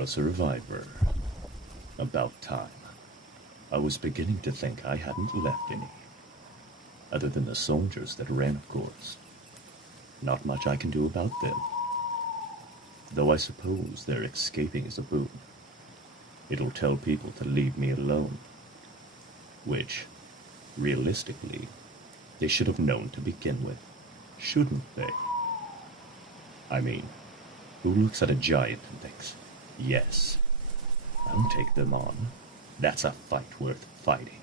A survivor. About time. I was beginning to think I hadn't left any. Other than the soldiers that ran, of course. Not much I can do about them. Though I suppose their escaping is a boon. It'll tell people to leave me alone. Which, realistically, they should have known to begin with, shouldn't they? I mean, who looks at a giant and thinks, yes, I'll take them on. That's a fight worth fighting.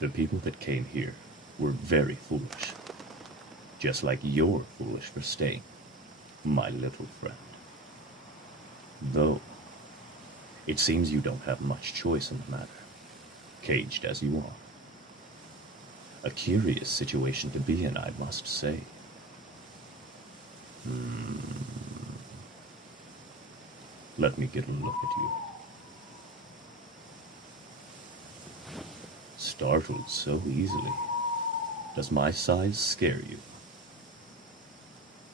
The people that came here were very foolish. Just like you're foolish for staying, my little friend. Though, it seems you don't have much choice in the matter, caged as you are. A curious situation to be in, I must say. Let me get a look at you. Startled so easily. Does my size scare you?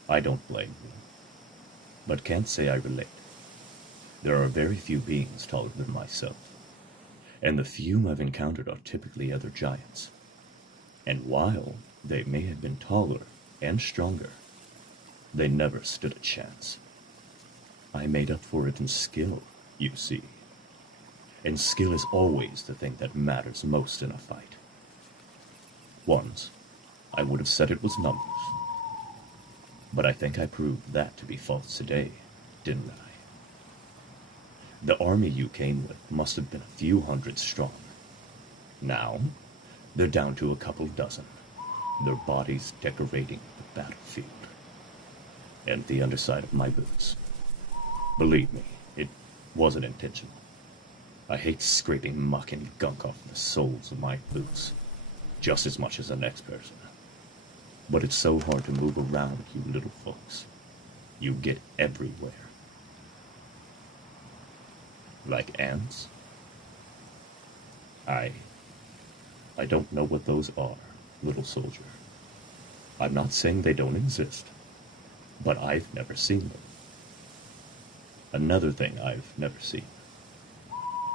I don't blame you, but can't say I relate. There are very few beings taller than myself, and the few I've encountered are typically other giants. And while they may have been taller and stronger, they never stood a chance. I made up for it in skill, you see. And skill is always the thing that matters most in a fight. Once, I would have said it was numbers. But I think I proved that to be false today, didn't I? The army you came with must have been a few hundred strong. Now, they're down to a couple dozen, their bodies decorating the battlefield. And the underside of my boots. Believe me, it wasn't intentional. I hate scraping muck and gunk off the soles of my boots, just as much as the next person. But it's so hard to move around, you little folks. You get everywhere. Like ants? I don't know what those are, little soldier. I'm not saying they don't exist, but I've never seen them. Another thing I've never seen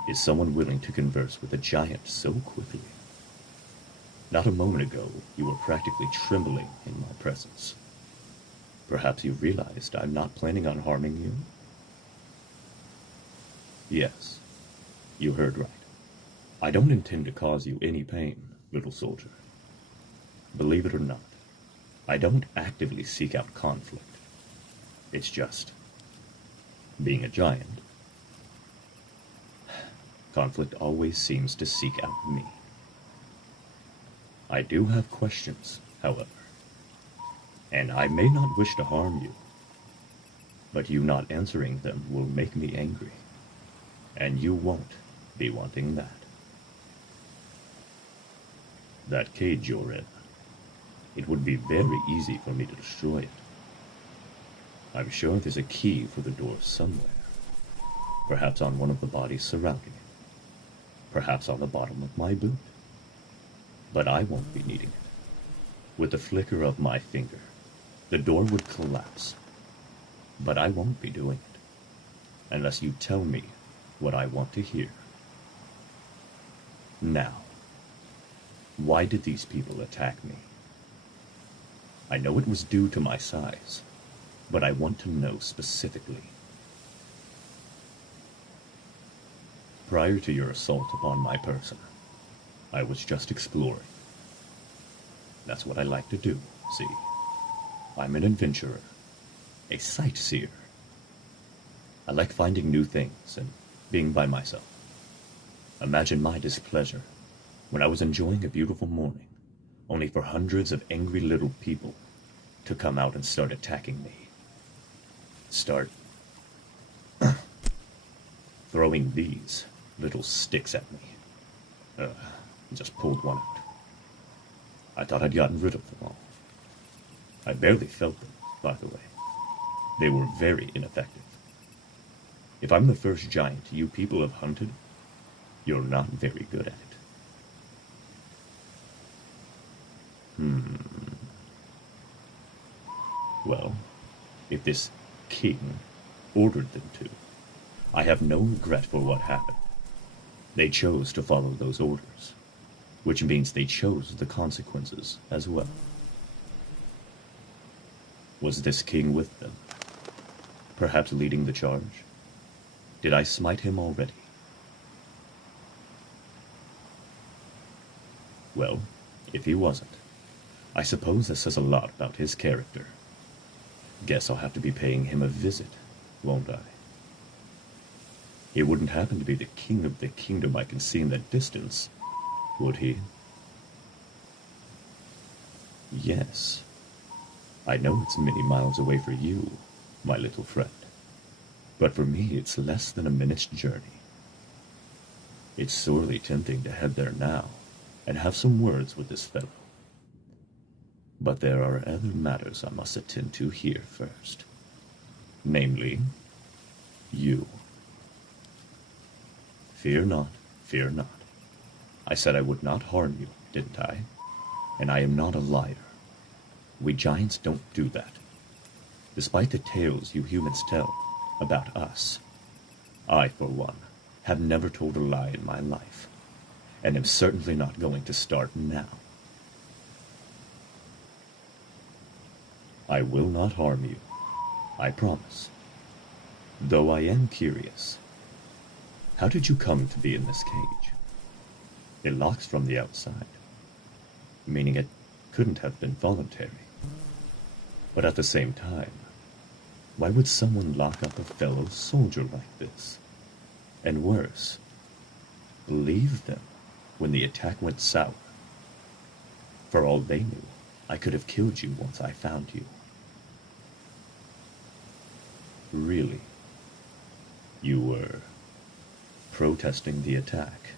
is someone willing to converse with a giant so quickly. Not a moment ago, you were practically trembling in my presence. Perhaps you realized I'm not planning on harming you? Yes, you heard right. I don't intend to cause you any pain, little soldier. Believe it or not, I don't actively seek out conflict. It's just, being a giant, conflict always seems to seek out me. I do have questions, however, and I may not wish to harm you, but you not answering them will make me angry, and you won't be wanting that. That cage you're in, it would be very easy for me to destroy it. I'm sure there's a key for the door somewhere, perhaps on one of the bodies surrounding it, perhaps on the bottom of my boot. But I won't be needing it. With the flicker of my finger, the door would collapse. But I won't be doing it, unless you tell me what I want to hear. Now, why did these people attack me? I know it was due to my size, but I want to know specifically. Prior to your assault upon my person, I was just exploring. That's what I like to do, see? I'm an adventurer, a sightseer. I like finding new things and being by myself. Imagine my displeasure when I was enjoying a beautiful morning, only for hundreds of angry little people to come out and start attacking me. Start throwing these little sticks at me. Just pulled one out. I thought I'd gotten rid of them all. I barely felt them, by the way. They were very ineffective. If I'm the first giant you people have hunted, you're not very good at it. Well, if this king ordered them to. I have no regret for what happened. They chose to follow those orders, which means they chose the consequences as well. Was this king with them? Perhaps leading the charge? Did I smite him already? Well, if he wasn't, I suppose that says a lot about his character. Guess I'll have to be paying him a visit, won't I? He wouldn't happen to be the king of the kingdom I can see in the distance, would he? Yes. I know it's many miles away for you, my little friend. But for me, it's less than a minute's journey. It's sorely tempting to head there now and have some words with this fellow. But there are other matters I must attend to here first. Namely, you. Fear not, fear not. I said I would not harm you, didn't I? And I am not a liar. We giants don't do that. Despite the tales you humans tell about us, I, for one, have never told a lie in my life, and am certainly not going to start now. I will not harm you, I promise. Though I am curious, how did you come to be in this cage? It locks from the outside, meaning it couldn't have been voluntary. But at the same time, why would someone lock up a fellow soldier like this? And worse, leave them when the attack went sour? For all they knew, I could have killed you once I found you. Really? You were protesting the attack,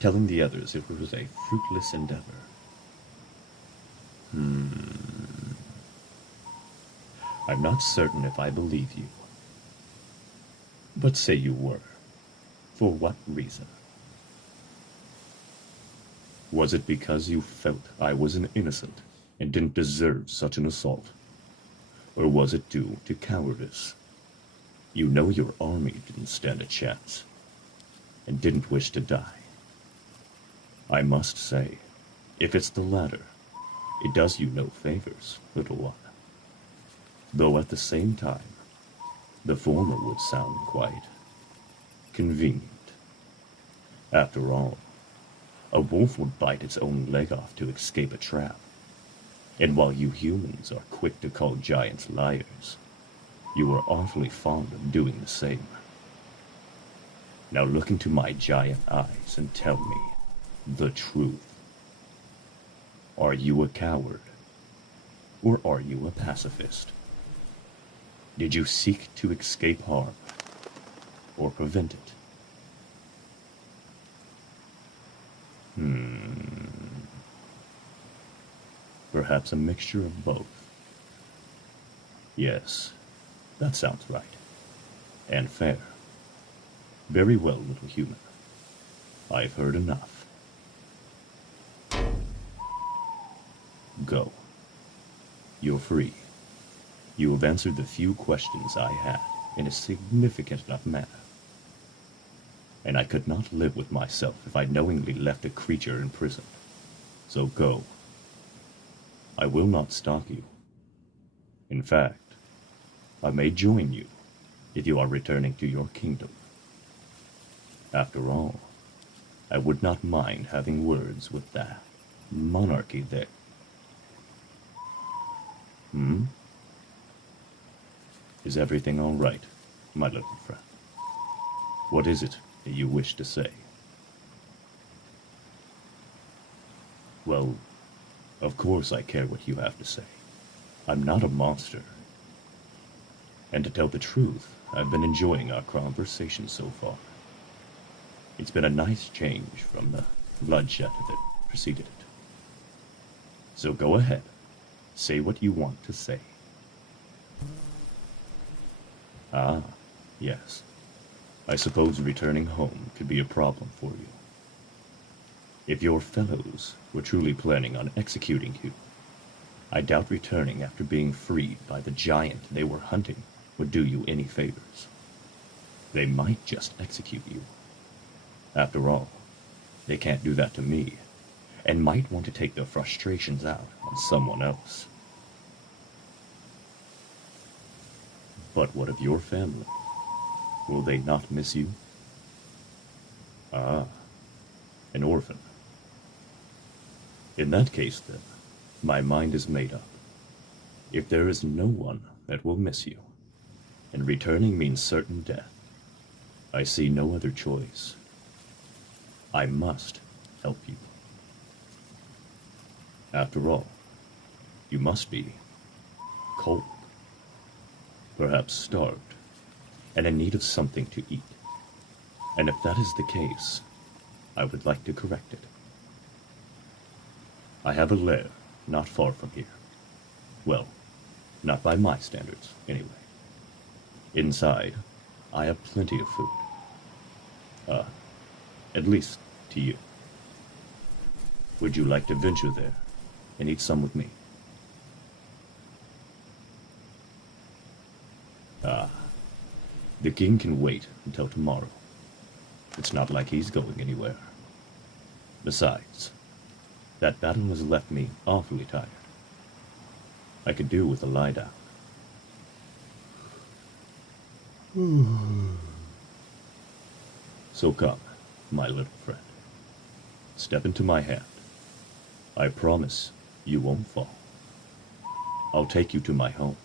telling the others it was a fruitless endeavor. I'm not certain if I believe you. But say you were. For what reason? Was it because you felt I was an innocent and didn't deserve such an assault? Or was it due to cowardice? You know your army didn't stand a chance, and didn't wish to die. I must say, if it's the latter, it does you no favors, little one. Though at the same time, the former would sound quite convenient. After all, a wolf would bite its own leg off to escape a trap. And while you humans are quick to call giants liars, you are awfully fond of doing the same. Now look into my giant eyes and tell me the truth. Are you a coward? Or are you a pacifist? Did you seek to escape harm, or prevent it? Perhaps a mixture of both. Yes, that sounds right. And fair. Very well, little human. I've heard enough. Go. You're free. You have answered the few questions I had in a significant enough manner. And I could not live with myself if I knowingly left a creature in prison. So go. I will not stalk you. In fact, I may join you if you are returning to your kingdom. After all, I would not mind having words with that monarchy there. Is everything all right, my little friend? What is it that you wish to say? Well, of course I care what you have to say. I'm not a monster. And to tell the truth, I've been enjoying our conversation so far. It's been a nice change from the bloodshed that preceded it. So go ahead, say what you want to say. Ah, yes. I suppose returning home could be a problem for you. If your fellows were truly planning on executing you, I doubt returning after being freed by the giant they were hunting would do you any favors. They might just execute you. After all, they can't do that to me, and might want to take their frustrations out on someone else. But what of your family? Will they not miss you? Ah, an orphan. In that case, then, my mind is made up. If there is no one that will miss you, and returning means certain death, I see no other choice. I must help you. After all, you must be cold, perhaps starved, and in need of something to eat. And if that is the case, I would like to correct it. I have a lair not far from here. Well, not by my standards, anyway. Inside, I have plenty of food. At least to you. Would you like to venture there and eat some with me? The king can wait until tomorrow. It's not like he's going anywhere. Besides, that battle has left me awfully tired. I could do with a lie down. So come, my little friend. Step into my hand. I promise you won't fall. I'll take you to my home.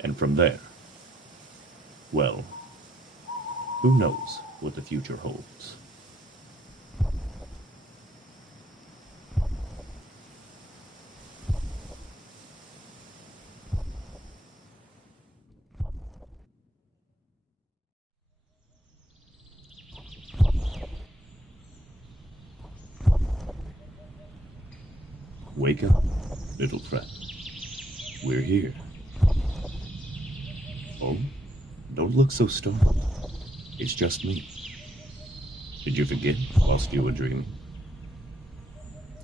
And from there, well, who knows what the future holds? Wake up, little friend. We're here. Oh, don't look so startled. It's just me. Did you forget whilst you were dreaming?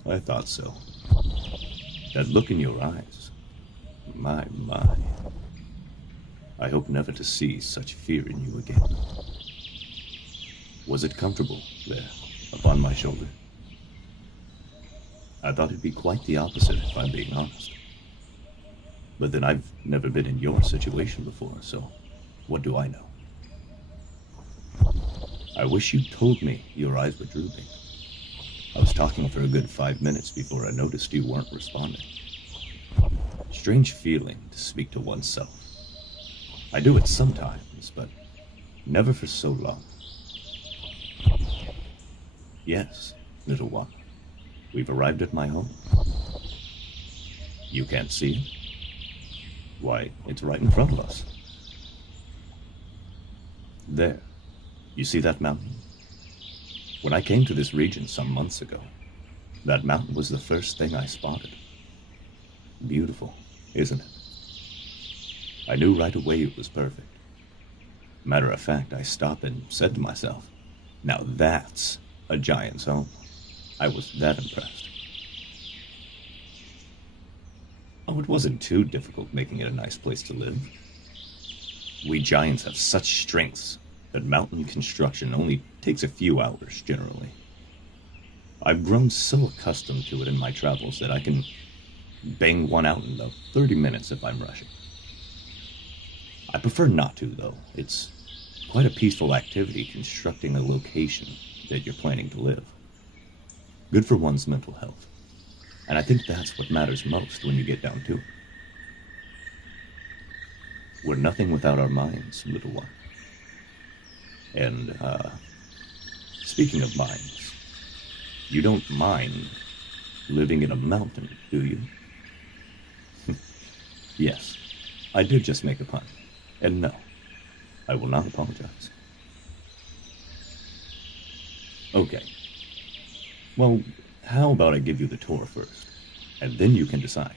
I thought so. That look in your eyes. My. I hope never to see such fear in you again. Was it comfortable there, upon my shoulder? I thought it'd be quite the opposite, if I'm being honest. But then I've never been in your situation before, so what do I know? I wish you'd told me your eyes were drooping. I was talking for a good 5 minutes before I noticed you weren't responding. Strange feeling to speak to oneself. I do it sometimes, but never for so long. Yes, little one. We've arrived at my home. You can't see it? Why, it's right in front of us. There. You see that mountain? When I came to this region some months ago, that mountain was the first thing I spotted. Beautiful, isn't it? I knew right away it was perfect. Matter of fact, I stopped and said to myself, now that's a giant's home. I was that impressed. Oh, it wasn't too difficult making it a nice place to live. We giants have such strengths that mountain construction only takes a few hours, generally. I've grown so accustomed to it in my travels that I can bang one out in about 30 minutes if I'm rushing. I prefer not to, though. It's quite a peaceful activity constructing a location that you're planning to live. Good for one's mental health. And I think that's what matters most when you get down to it. We're nothing without our minds, little one. And, speaking of minds, you don't mind living in a mountain, do you? Yes, I did just make a pun. And no, I will not apologize. Okay. Well, how about I give you the tour first, and then you can decide.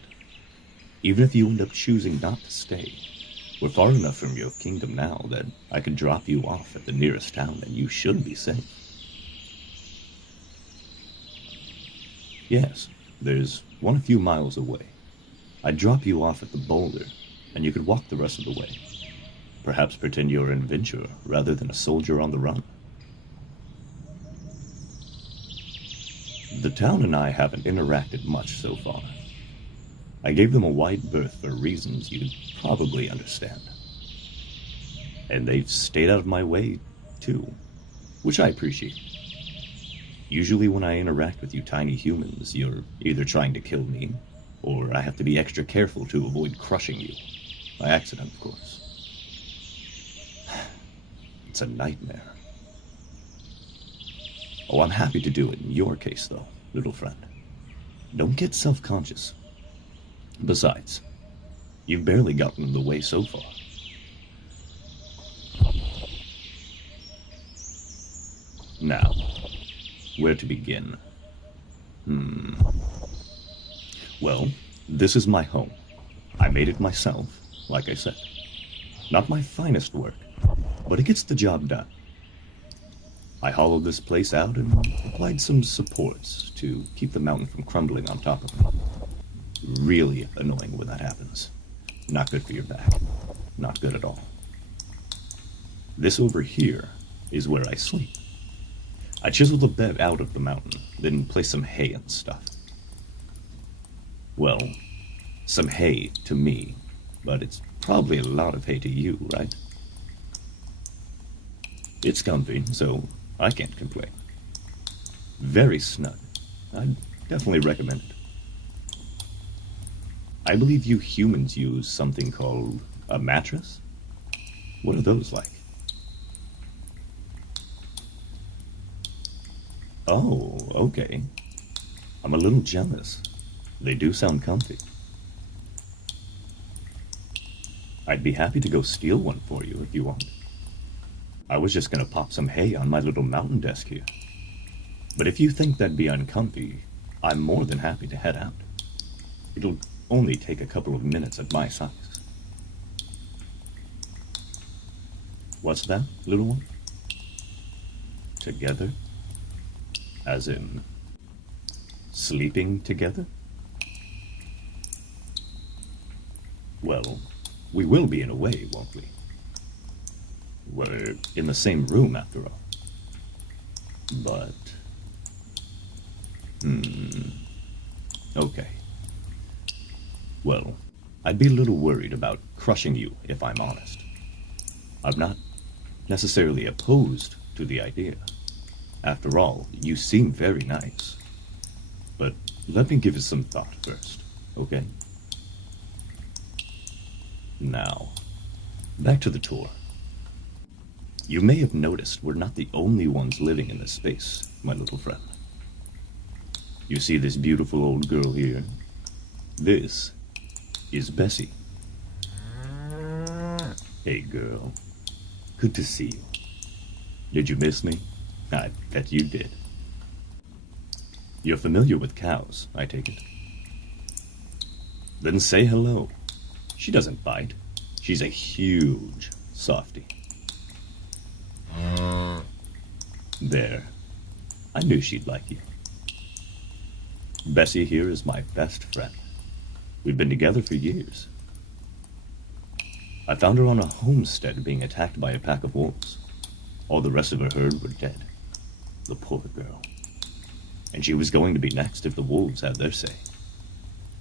Even if you end up choosing not to stay, we're far enough from your kingdom now that I could drop you off at the nearest town and you should be safe. Yes, there's one a few miles away, I'd drop you off at the boulder, and you could walk the rest of the way. Perhaps pretend you're an adventurer rather than a soldier on the run. The town and I haven't interacted much so far. I gave them a wide berth for reasons you'd probably understand. And they've stayed out of my way, too, which I appreciate. Usually when I interact with you tiny humans, you're either trying to kill me, or I have to be extra careful to avoid crushing you. By accident, of course. It's a nightmare. Oh, I'm happy to do it in your case, though, little friend. Don't get self-conscious. Besides, you've barely gotten in the way so far. Now, where to begin? Well, this is my home. I made it myself, like I said. Not my finest work, but it gets the job done. I hollowed this place out and applied some supports to keep the mountain from crumbling on top of me. Really annoying when that happens. Not good for your back. Not good at all. This over here is where I sleep. I chiseled a bed out of the mountain, then placed some hay and stuff. Well, some hay to me, but it's probably a lot of hay to you, right? It's comfy, so I can't complain. Very snug. I'd definitely recommend it. I believe you humans use something called a mattress? What are those like? Oh, okay. I'm a little jealous. They do sound comfy. I'd be happy to go steal one for you if you want. I was just gonna pop some hay on my little mountain desk here. But if you think that'd be uncomfy, I'm more than happy to head out. It'll only take a couple of minutes at my size. What's that, little one? Together? As in, sleeping together? Well, we will be in a way, won't we? We're in the same room, after all. But... okay. Well, I'd be a little worried about crushing you, if I'm honest. I'm not necessarily opposed to the idea. After all, you seem very nice. But let me give it some thought first, okay? Now, back to the tour. You may have noticed we're not the only ones living in this space, my little friend. You see this beautiful old girl here? This is Bessie. Hey girl, good to see you. Did you miss me? I bet you did. You're familiar with cows, I take it. Then say hello. She doesn't bite. She's a huge softie. There. I knew she'd like you. Bessie here is my best friend. We've been together for years. I found her on a homestead being attacked by a pack of wolves. All the rest of her herd were dead. The poor girl. And she was going to be next if the wolves had their say.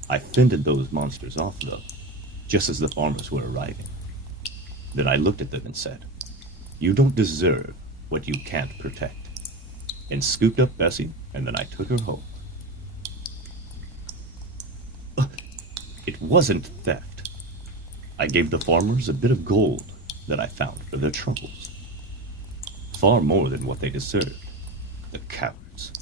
I fended those monsters off, though, just as the farmers were arriving. Then I looked at them and said, "You don't deserve what you can't protect," and scooped up Bessie, and then I took her home. It wasn't theft. I gave the farmers a bit of gold that I found for their troubles. Far more than what they deserved. The cowards.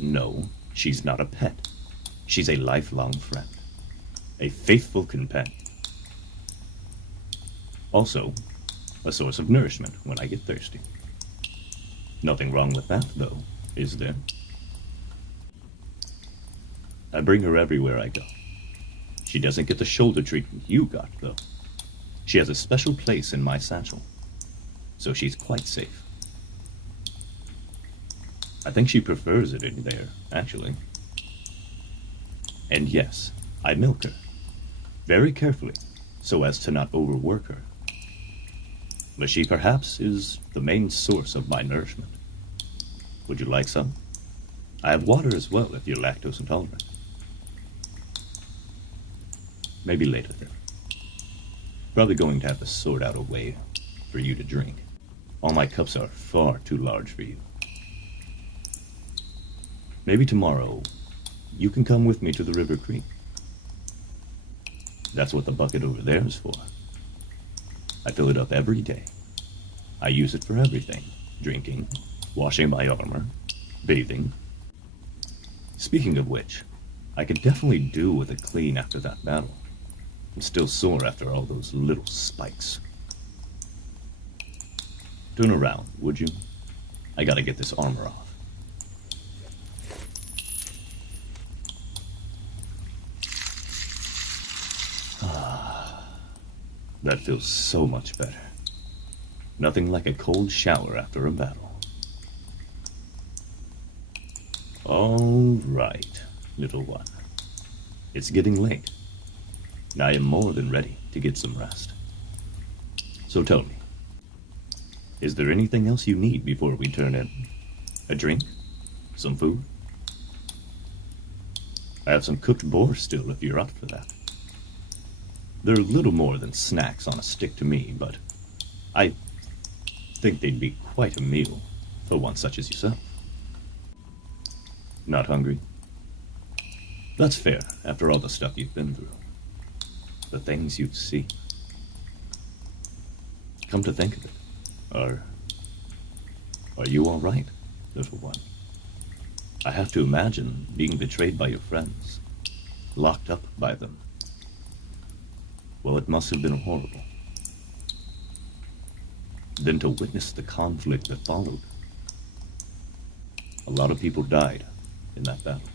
No, she's not a pet. She's a lifelong friend. A faithful companion. Also, a source of nourishment when I get thirsty. Nothing wrong with that, though, is there? I bring her everywhere I go. She doesn't get the shoulder treatment you got, though. She has a special place in my satchel, so she's quite safe. I think she prefers it in there, actually. And yes, I milk her, very carefully, so as to not overwork her. But she perhaps is the main source of my nourishment. Would you like some? I have water as well if you're lactose intolerant. Maybe later then. Probably going to have to sort out a way for you to drink. All my cups are far too large for you. Maybe tomorrow you can come with me to the River Creek. That's what the bucket over there is for. I fill it up every day. I use it for everything. Drinking, washing my armor, bathing. Speaking of which, I could definitely do with a clean after that battle. I'm still sore after all those little spikes. Turn around, would you? I gotta get this armor off. That feels so much better. Nothing like a cold shower after a battle. All right, little one. It's getting late. I am more than ready to get some rest. So tell me, is there anything else you need before we turn in? A drink? Some food? I have some cooked boar still if you're up for that. They're little more than snacks on a stick to me, but I think they'd be quite a meal for one such as yourself. Not hungry? That's fair, after all the stuff you've been through. The things you've seen. Come to think of it, are you all right, little one? I have to imagine being betrayed by your friends, locked up by them. Well, it must have been horrible. Then to witness the conflict that followed. A lot of people died in that battle.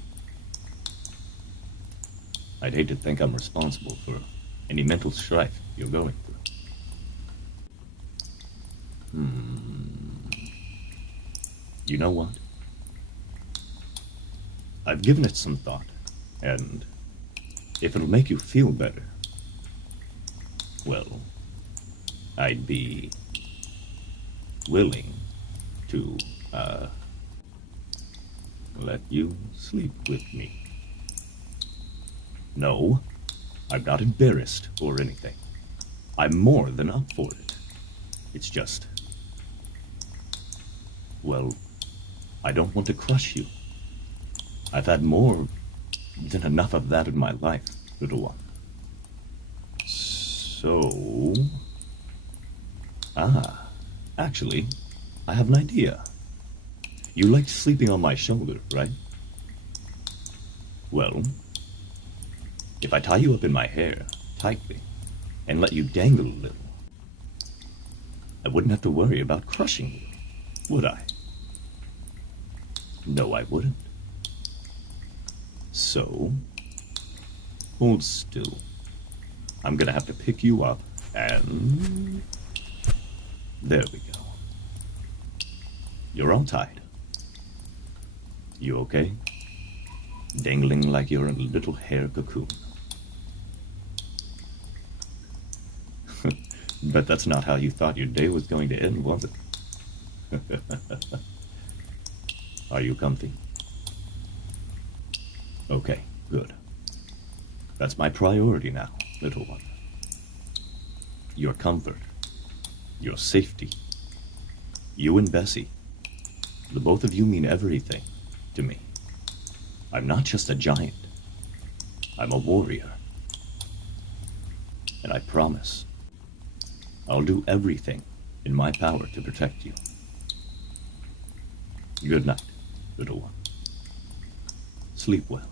I'd hate to think I'm responsible for any mental strife you're going through. You know what? I've given it some thought, and if it'll make you feel better, well, I'd be willing to, let you sleep with me. No, I'm not embarrassed or anything. I'm more than up for it. It's just, well, I don't want to crush you. I've had more than enough of that in my life, little one. So... actually, I have an idea. You liked sleeping on my shoulder, right? Well, if I tie you up in my hair, tightly, and let you dangle a little, I wouldn't have to worry about crushing you, would I? No, I wouldn't. So, hold still. I'm gonna have to pick you up, and... there we go. You're all tied. You okay? Dangling like you're in a little hair cocoon. But that's not how you thought your day was going to end, was it? Are you comfy? Okay, good. That's my priority now, little one. Your comfort. Your safety. You and Bessie. The both of you mean everything to me. I'm not just a giant. I'm a warrior. And I promise, I'll do everything in my power to protect you. Good night, little one. Sleep well.